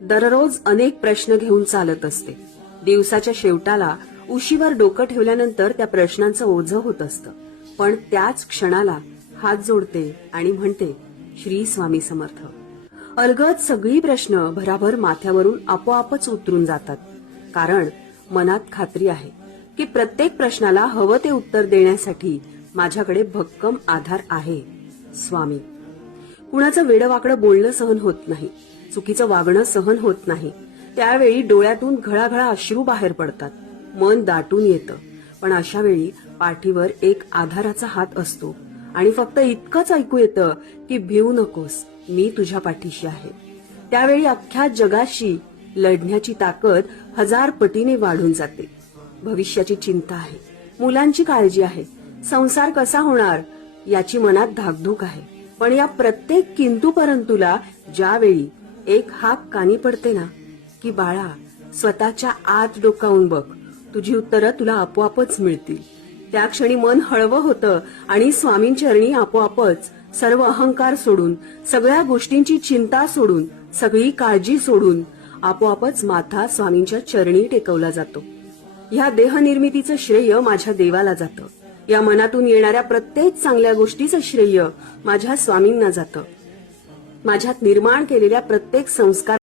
दररोज अनेक प्रश्न घेऊन चालत असते. दिवसाच्या शेवटाला उशीवर डोकं ठेवल्यानंतर त्या प्रश्नांचं ओझं होत असतं. पण त्याच क्षणाला हात जोडते आणि म्हणते, श्री स्वामी समर्थ. अलगद सगळी प्रश्न भराभर माथ्यावरून आपोआपच उतरून जातात. कारण मनात खात्री आहे की प्रत्येक प्रश्नाला हवं ते उत्तर देण्यासाठी माझ्याकडे भक्कम आधार आहे, स्वामी. कुणाचं वेडवाकडं बोलणं सहन होत नाही, चुकीचं वागणं सहन होत नाही. त्यावेळी डोळ्यातून घळाघळा अश्रू बाहेर पडतात, मन दाटून येतं. पण अशा वेळी पाठीवर एक आधाराचा हात असतो आणि फक्त इतकंच ऐकू येतं की भिवू नकोस, मी तुझ्या पाठीशी आहे. त्यावेळी अख्ख्या जगाशी लढण्याची ताकद 1000 पटीने वाढून जाते. भविष्याची चिंता आहे, मुलांची काळजी आहे, संसार कसा होणार याची मनात धाकधूक आहे. पण या प्रत्येक किंतु परंतुला ज्यावेळी एक हाक कानी पडते ना, की बाळा स्वतःच्या आत डोकावून बघ, तुझी उत्तरं तुला आपोआपच मिळतील. त्या क्षणी मन हळवं होतं आणि स्वामींचरणी आपोआपच सर्व अहंकार सोडून, सगळ्या गोष्टींची चिंता सोडून, सगळी काळजी सोडून आपोआपच माथा स्वामींच्या चरणी टेकवला जातो. ह्या देहनिर्मितीचं श्रेय माझ्या देवाला जातं. या मनातून येणाऱ्या प्रत्येक चांगल्या गोष्टीचं श्रेय माझ्या स्वामींना जातं. माझ्यात निर्माण केलेल्या प्रत्येक संस्कार